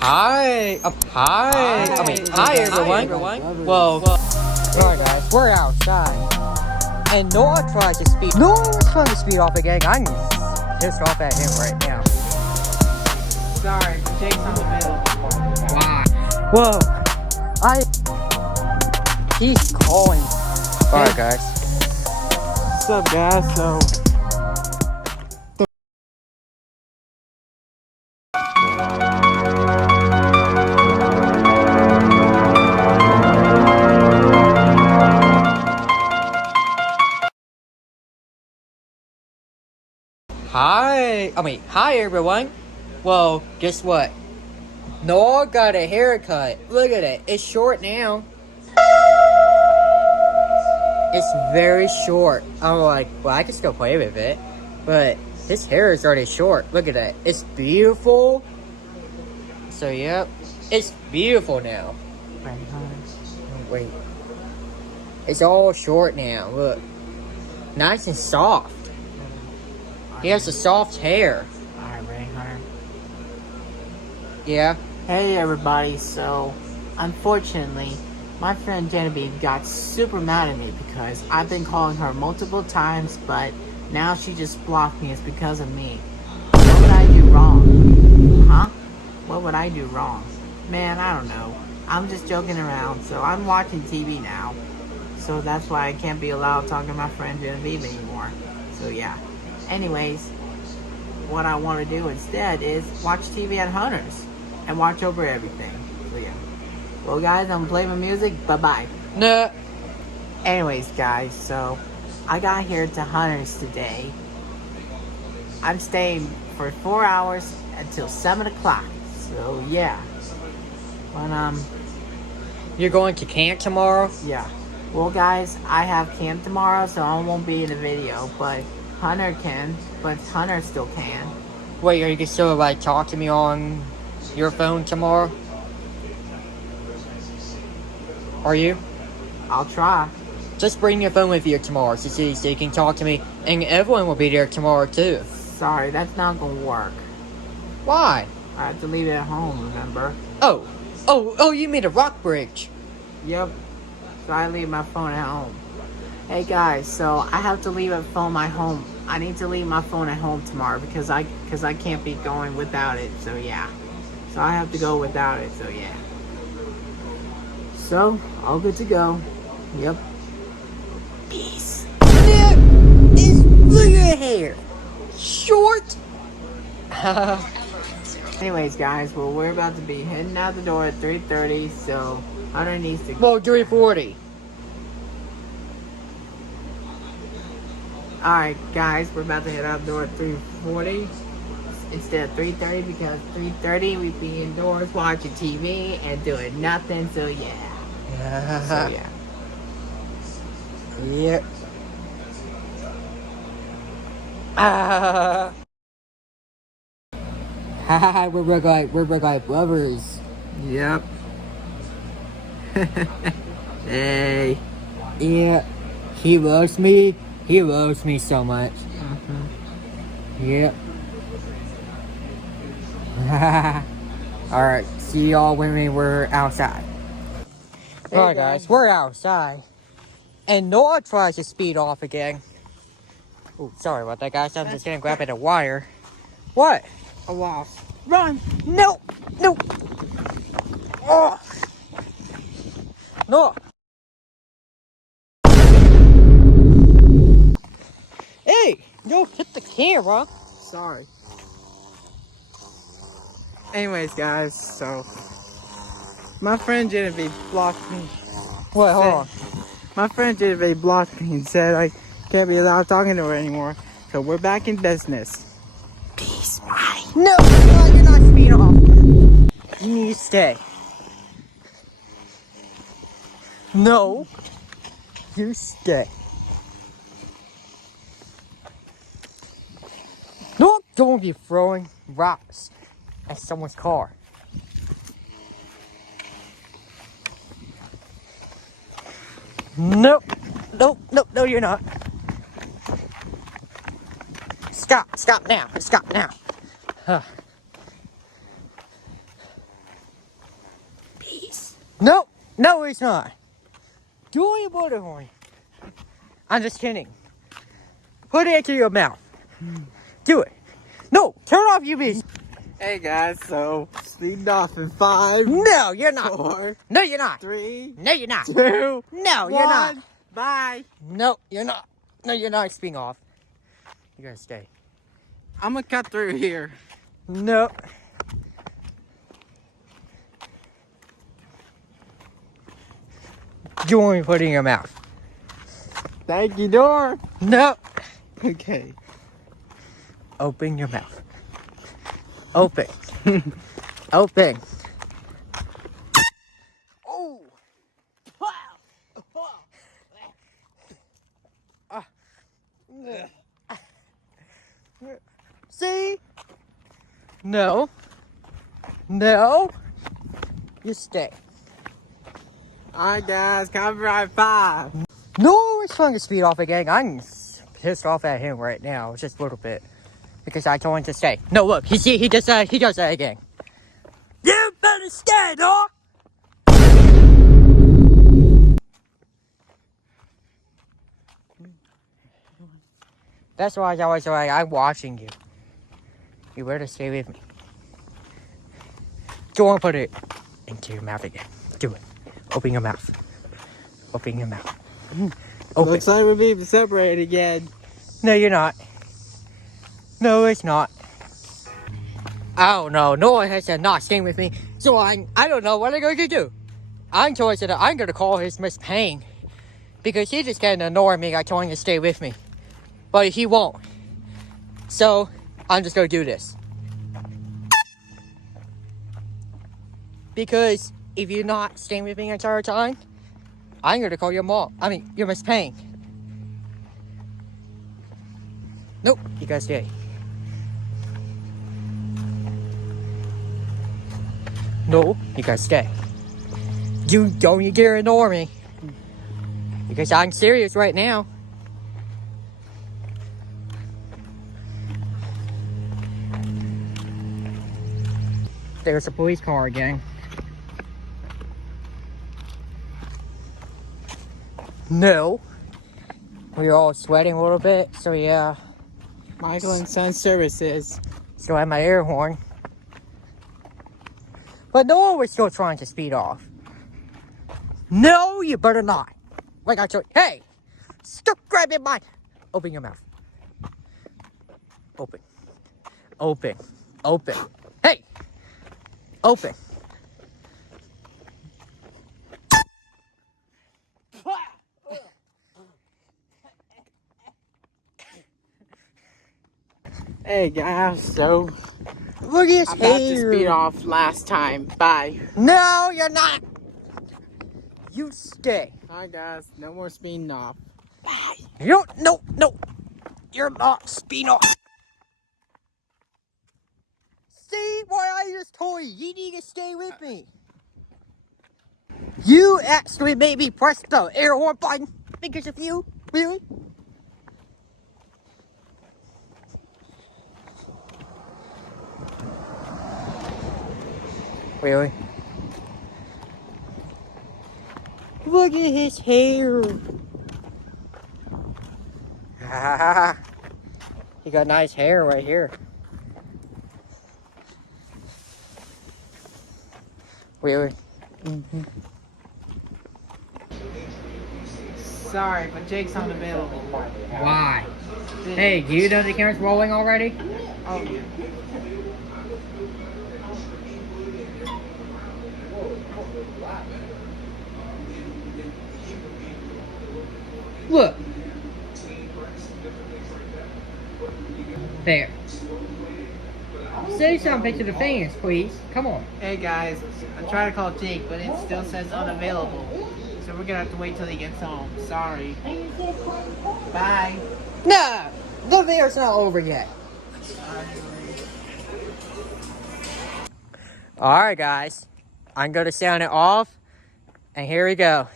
Hi everyone. Well, alright guys, we're outside. And Noah tries to speed off again. I'm pissed off at him right now. Sorry, Jake's in the middle. Why? Whoa. He's calling. Alright guys. What's up guys? So hi everyone. Well, guess what? Noah got a haircut. Look at it. It's short now. It's very short. I'm like, well, I can still play with it. But his hair is already short. Look at that. It's beautiful. So, yep. It's beautiful now. Wait. It's all short now. Look. Nice and soft. He has a soft hair. alright, Reinhardt. Yeah. Hey everybody, so unfortunately my friend Genevieve got super mad at me because I've been calling her multiple times, but now she just blocked me. It's because of me. What would I do wrong? Huh? What would I do wrong? Man, I don't know. I'm just joking around, so I'm watching TV now. So that's why I can't be allowed talking to my friend Genevieve anymore. So yeah. Anyways, what I want to do instead is watch TV at Hunter's and watch over everything. So yeah. Well guys, I'm playing my music. Bye-bye. Nah. Anyways guys, so I got here to Hunter's today. I'm staying for 4 hours until 7 o'clock. So yeah. But You're going to camp tomorrow? yeah. Well guys, I have camp tomorrow, so I won't be in the video, but Hunter can, but Hunter still can. Wait, are you still like talk to me on your phone tomorrow? Are you? I'll try. Just bring your phone with you tomorrow so you can talk to me, and everyone will be there tomorrow too. Sorry, that's not gonna work. Why? I have to leave it at home, remember? Oh, you mean a rock bridge? Yep. So I leave my phone at home. Hey guys, so I have to leave my home. I need to leave my phone at home tomorrow because I can't be going without it. So yeah. So I have to go without it. So yeah. So all good to go. Yep. Peace. Look at your hair. Short. Anyways, guys, well we're about to be heading out the door at 3:30. So Hunter needs to. Well, 3:40. Alright guys, we're about to head out the door at 3:40 instead of 3:30 because 3:30 we'd be indoors watching TV and doing nothing, so yeah. So yeah. Yep. We're like brothers. Yep. Hey. Yeah. He loves me. He loves me so much. Yep. Alright, see y'all when we're outside. Alright guys, we're outside. And Noah tries to speed off again. Oh, sorry about that guys, I'm just gonna grab at a wire. What? A wasp. Run! No! Oh! Noah! Hey! Don't hit the camera! Sorry. Anyways, guys, so my friend Genevieve blocked me. Wait, hold on. My friend Genevieve blocked me and said I can't be allowed talking to her anymore. So we're back in business. Peace, bye. No, you're not speeding off. You need to stay. No. You stay. No, don't be throwing rocks at someone's car. Nope. No, you're not. Stop now. Huh. No, no, it's not. Do your water horn. I'm just kidding. Put it into your mouth. Do it. No, turn off your beast. Hey guys, so speeding off in 5, No, you're not. 4, No, you're not. 3, No, you're not. 2, No, you're not. 1. Bye. No, you're not. No, you're not speeding off. You gotta stay. I'm gonna cut through here. No. You want me to put it in your mouth? Thank you, door. No. Okay. Open your mouth. Open. Open. Oh. See? No. No. You stay. Alright guys, copyright 5. No, it's trying to speed off again. I'm pissed off at him right now, just a little bit, because I told him to stay. No, look, he does that again. You better stay, dog. That's why I always like, I'm watching you. You better stay with me. Go on, put it into your mouth again. Do it. Open your mouth. Open your mouth. Open. Looks like we're being separated again. No, you're not. No, it's not. I don't know. Noah has said not staying with me, so I don't know what I'm going to do. I'm told that I'm going to call his Miss Payne because he just getting annoying me. I told him to stay with me, but he won't. So I'm just going to do this. Because if you're not staying with me the entire time, I'm going to call your mom. I mean, your Miss Payne. Nope, you gotta stay. No, you gotta stay. You don't dare ignore me. Because I'm serious right now. There's a police car again. No. We're all sweating a little bit, so yeah. Michael and Son Services. Still have my air horn. But no, we're still trying to speed off. No, you better not. Like I told you. Hey! Stop grabbing mine! Open your mouth. Open. Open. Open. Hey! Open. Hey guys, so Look at his I'm about to hair. speed off last time. Bye. No, you're not. You stay. Alright guys, no more speeding off. Bye. You don't. No. You're not speeding off. See why I just told you? You need to stay with me. You actually made me press the air horn button because of you. Really? Really? Look at his hair. He got nice hair right here. Really? Mm-hmm. Sorry, but Jake's unavailable. Why? Hey, do you know the camera's rolling already? Oh, yeah. Look. There. Say something to the fans, please. Come on. Hey guys, I'm trying to call Jake, but it still says unavailable. So we're gonna have to wait till he gets home. Sorry. Bye. No! The video's not over yet. Alright, guys. I'm going to sound it off. And here we go.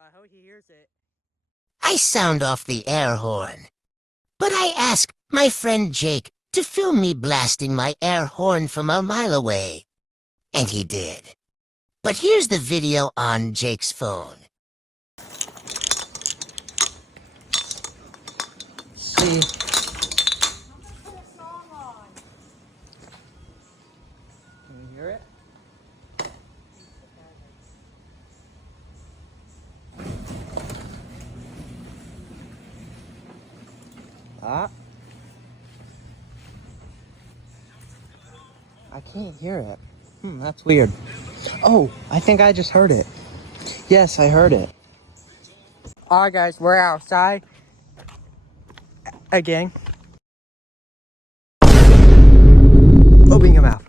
I hope he hears it. I sound off the air horn. But I asked my friend Jake to film me blasting my air horn from a mile away. And he did. But here's the video on Jake's phone. See. Can you hear it? Ah. I can't hear it. That's weird. Oh, I think I just heard it. Yes, I heard it. Alright guys, we're outside. Again. Open your mouth.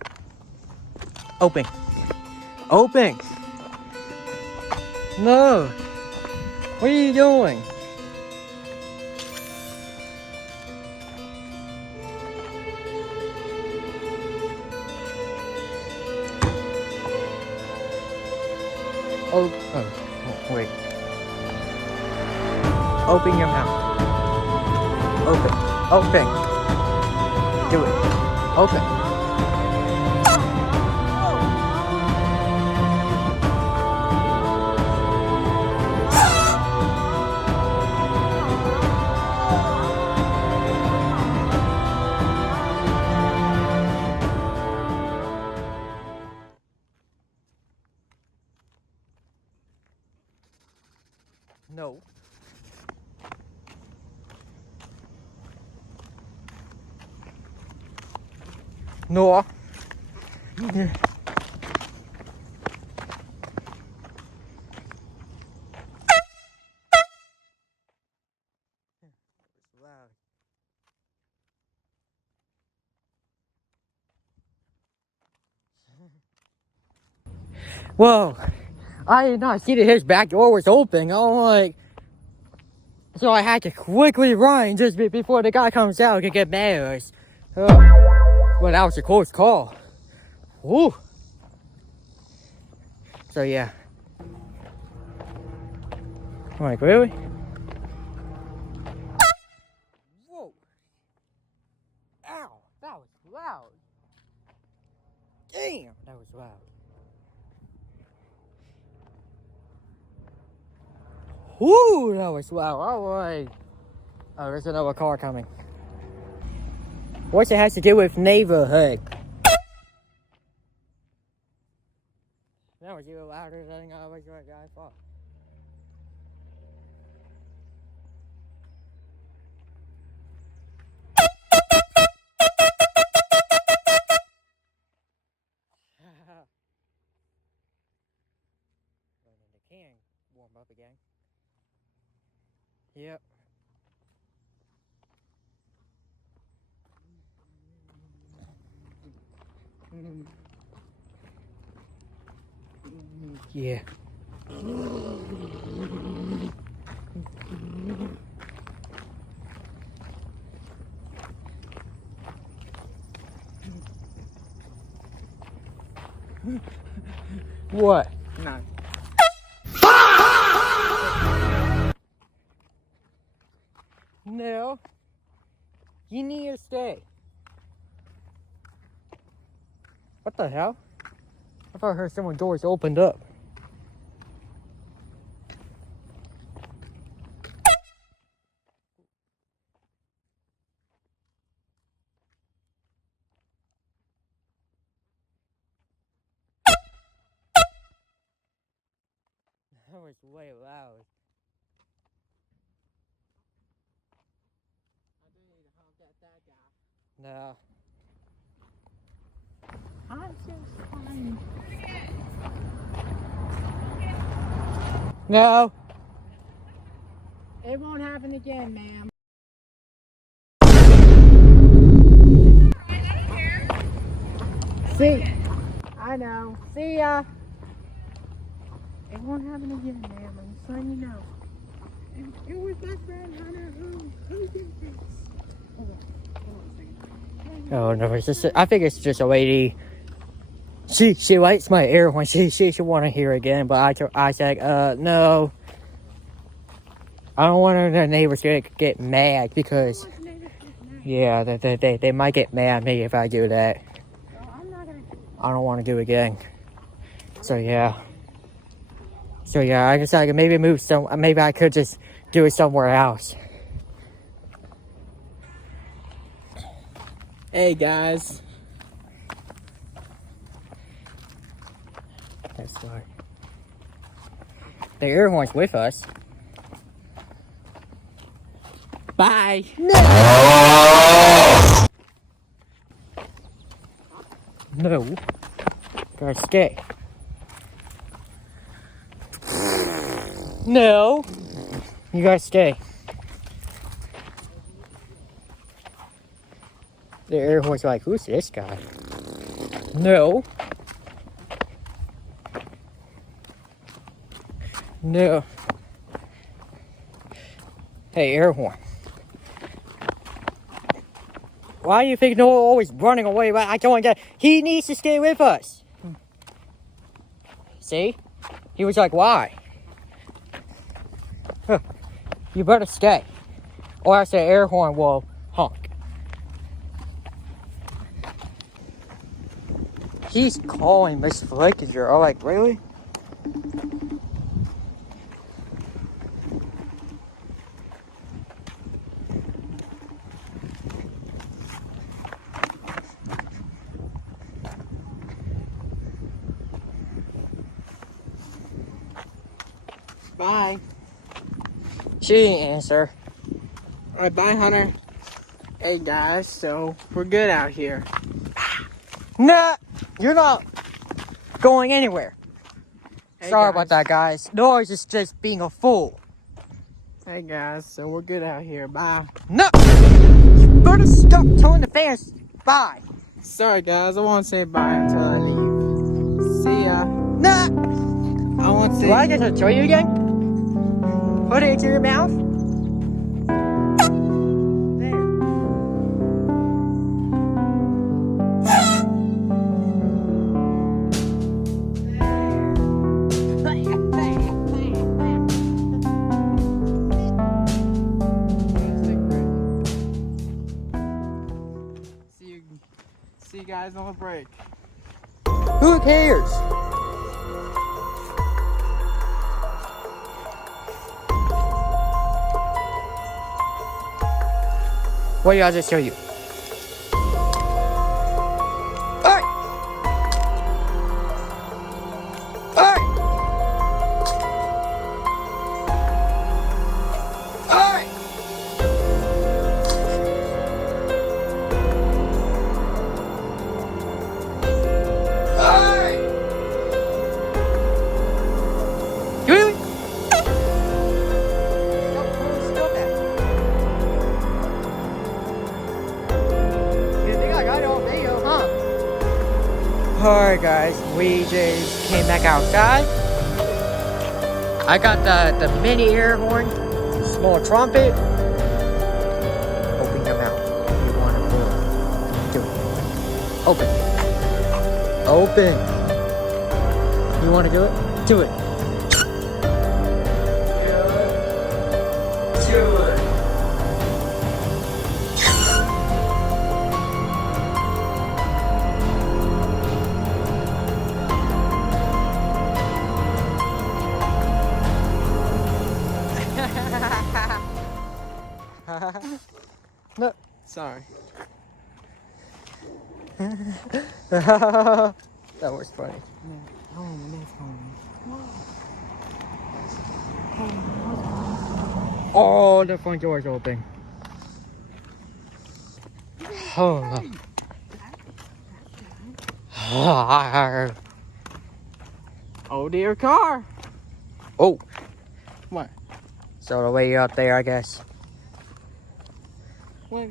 Open. Open. No. What are you doing? Oh, wait. Open your mouth. Open. Open. Do it. Open. No. No. Whoa. I did not see that his back door was open. I'm like, so I had to quickly run just before the guy comes out to get mad at us. Oh. Well, that was a close call. Woo. So yeah. I'm like, really? Whoa. Ow. That was loud. Damn. That was loud. Woo, that was loud. I was like, oh, there's another car coming. What's it has to do with neighborhood? That was even louder than I thought. The can warm up again. Yep. Yeah. What? No. No. You need to stay. What the hell? I thought I heard someone's doors opened up. That was way loud. No. I'm just fine. No. It won't happen again, ma'am. See, I know. See ya. It won't happen again, ma'am. I'm just letting you know. It was my friend Hunter who did this. Hold on a second. Oh no, it's just I think it's just a lady. She likes my air horn. She want to hear again, but I said no. I don't want the neighbors to get mad because, yeah, they might get mad at me if I do that. I don't want to do it again. So yeah. I guess I could maybe maybe I could just do it somewhere else. Hey guys. That's right. The air horn's with us. Bye. No. Gotta stay. No. You gotta stay. The air horn's like, who's this guy? No. No. Hey, air horn. Why do you think Noah always running away? I don't get. He needs to stay with us. See? He was like, why? Huh. You better stay. Or else the air horn will honk. He's calling Miss Flickinger. I'm like, really? Bye. She didn't answer. Alright, bye, Hunter. Hey guys, so we're good out here. Nah, you're not going anywhere. Hey Sorry guys. about that, guys. Noah's just being a fool. Hey guys, so we're good out here. Bye. No! You better stop telling the fans bye. Sorry guys, I won't say bye until I leave. See ya. Nah! I won't say. Do I get to show you again? Put it into your mouth. There. See you guys on the break. Who cares? What did I just show you? Alright! Alright! Alright! Alright! Really? Stop that. You think I got it on video, huh? Alright guys, we just came back outside. I got the mini air horn, small trumpet. Open your mouth. You want to do it. Open. Open. You want to do it? Do it. Do it. No. Sorry. That was funny. Oh, that's home. Oh, the front door's open. Oh. Oh dear car. Oh. What? So the way out there, I guess. What?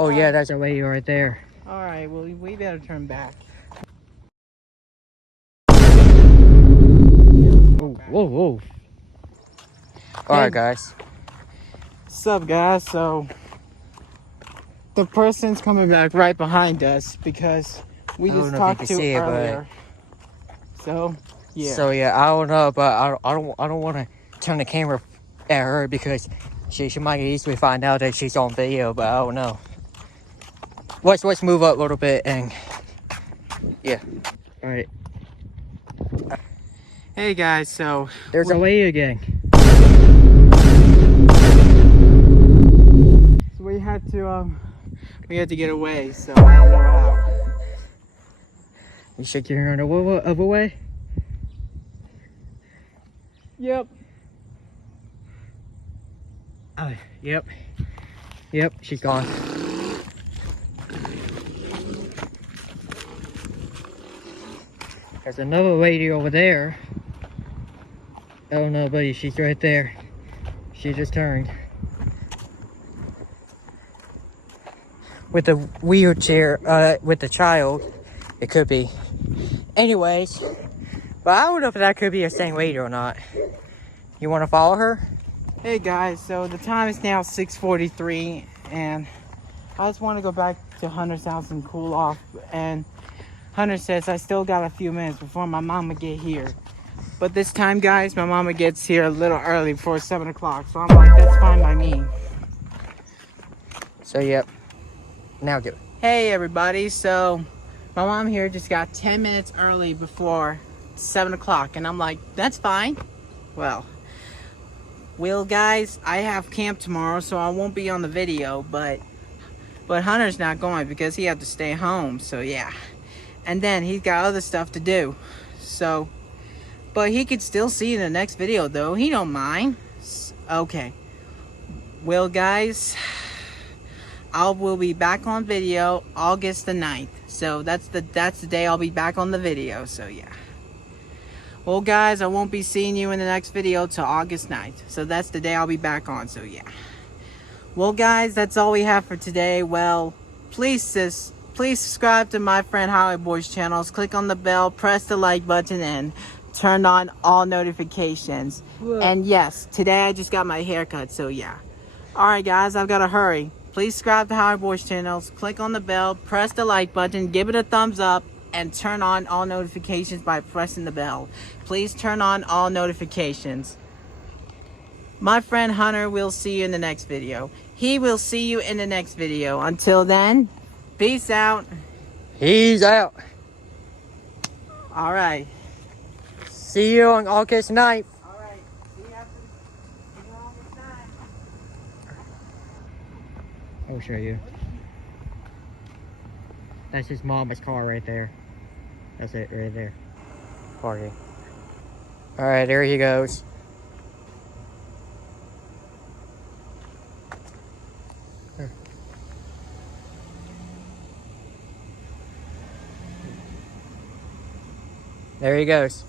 Oh yeah, that's a way right there. All right. Well, we better turn back. Whoa, whoa, whoa. Alright, guys. Sup, guys? So the person's coming back right behind us because we I don't just know if you talked can to see it, but- earlier. So yeah. So yeah, I don't know, but I don't want to turn the camera at her because she might easily find out that she's on video, but I don't know. Let's move up a little bit and yeah. All right. Hey guys, so There's a lady again. So we had to get away, so I don't know how. You should get her of a way. Yep. Yep. Yep, she's gone. There's another lady over there. Oh no, buddy, she's right there. She just turned. With the wheelchair, with the child, it could be. Anyways, but I don't know if that could be the same lady or not. You want to follow her? Hey guys, so the time is now 6:43, and I just want to go back to Hunter's house and cool off. And Hunter says I still got a few minutes before my mama get here. But this time, guys, my mama gets here a little early before 7 o'clock. So I'm like, that's fine by me. So, yep. Now do it. Hey everybody, so my mom here just got 10 minutes early before 7 o'clock. And I'm like, that's fine. Well, guys, I have camp tomorrow, so I won't be on the video. But Hunter's not going because he had to stay home. So, yeah. And then he's got other stuff to do. So, but he could still see in the next video, though. He don't mind. Okay. Well, guys, I will be back on video August the 9th. So that's the day I'll be back on the video. So yeah. Well, guys, I won't be seeing you in the next video till August 9th. So that's the day I'll be back on. So yeah. Well, guys, that's all we have for today. Well, please subscribe to my friend Highway Boys channels. Click on the bell, press the like button, and turn on all notifications. Whoa. And yes, today I just got my hair cut, so yeah. Alright guys, I've got to hurry. Please subscribe to Highway Boys channels, click on the bell, press the like button, give it a thumbs up, and turn on all notifications by pressing the bell. Please turn on all notifications. My friend Hunter will see you in the next video. He will see you in the next video. Until then, peace out. He's out. Alright. See you on August 9th. Alright. See you after August 9th. I'll show you. That's his mama's car right there. That's it right there. Parking. Alright, there he goes. There he goes.